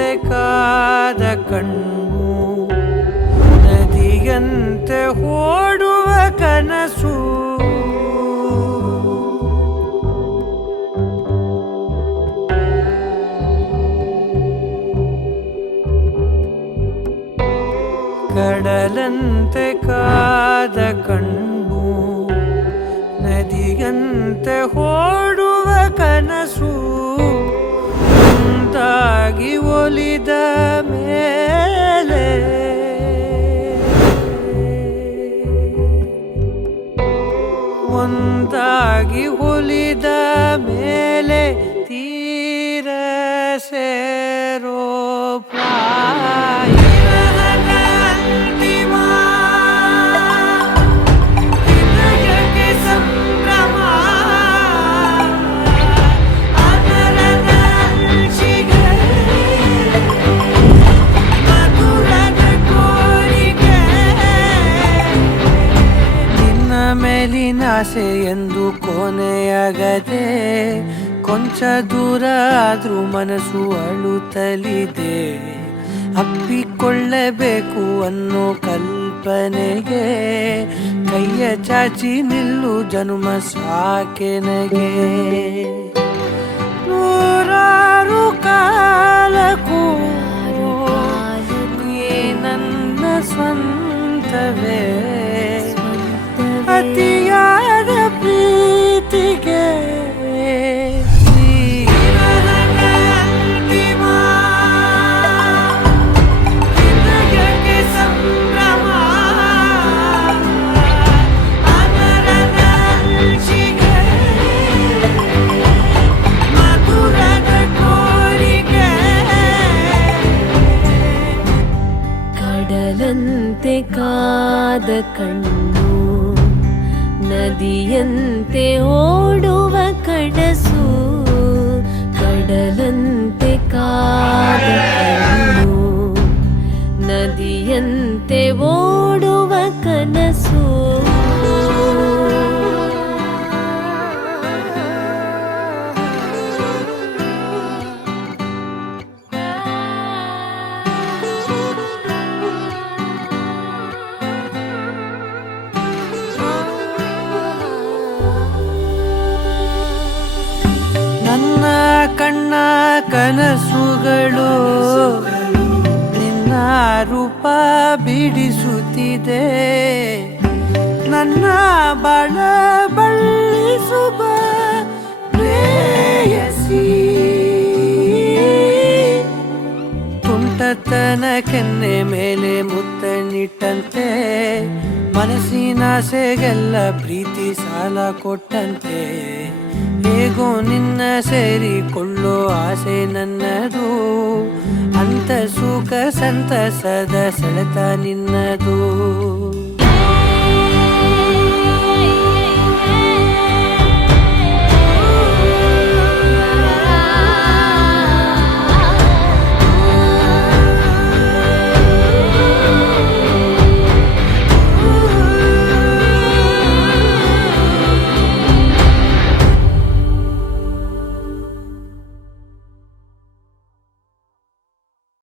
ಕಡಲಂತೆ ಕಾದ ಕಣ್ಣು ನದಿಯಂತೆ ಓಡುವ ಕನಸು ಕಡಲಂತೆ ಕಾದ ಕಣ್ಣು ನದಿಯಂತೆ ಓಡುವ ಕನಸು ಒಂದಾಗಿ ಒಲಿದ ಮೇಲೆ ಒಂದಾಗಿ ಒಲಿದ ಮೇಲೆ ತೀರ ಸೇರೋ ಪ್ರಾಯ ಮೇಲಿನಾಸೆ ಎಂದು ಕೊನೆಯಾಗದೆ ಕೊಂಚ ದೂರ ಆದ್ರೂ ಮನಸ್ಸು ಅಳುತ್ತಲಿದೆ ಅಪ್ಪಿಕೊಳ್ಳಬೇಕು ಅನ್ನೋ ಕಲ್ಪನೆಗೆ ಕೈಯ ಚಾಚಿ ನಿಲ್ಲು ಜನುಮ ಸಾಕೆನಗೆ ನೂರಾರು ಕಾಲಕ್ಕೂ ನೀ ನನ್ನ ಸ್ವಂತವೇ ಅತಿಯಾದ ಪ್ರೀತಿಗೆ ಕಡಲಂತೆ ಕಾದ ಕಣ್ಣು ನದಿಯಂತೆ ಓಡುವ ಕನಸು ಕಡಲಂತೆ ಕಾದ ಕಣ್ಣು ನದಿಯಂತೆ ಓಡುವ ಕನಸು ನನ್ನ ಕಣ್ಣ ಕನಸುಗಳು ನಿನ್ನ ರೂಪ ಬಿಡಿಸುತ್ತಿದೆ ನನ್ನ ಬಾಳ ಬಳ್ಳಿಸುವ ಪ್ರೇಯಸಿ ತುಂಟತನ ಕೆನ್ನೆ ಮೇಲೆ ಮುತ್ತನಿಟ್ಟಂತೆ ಮನಸ್ಸಿನಾಸೆಗೆಲ್ಲ ಪ್ರೀತಿ ಸಾಲ ಕೊಟ್ಟಂತೆ ಹೇಗೋ ನಿನ್ನ ಸೇರಿಕೊಳ್ಳೋ ಆಸೆ ನನ್ನದು ಅಂತ ಸುಖ ಸಂತಸದ ಸೆಳೆತ ನಿನ್ನದು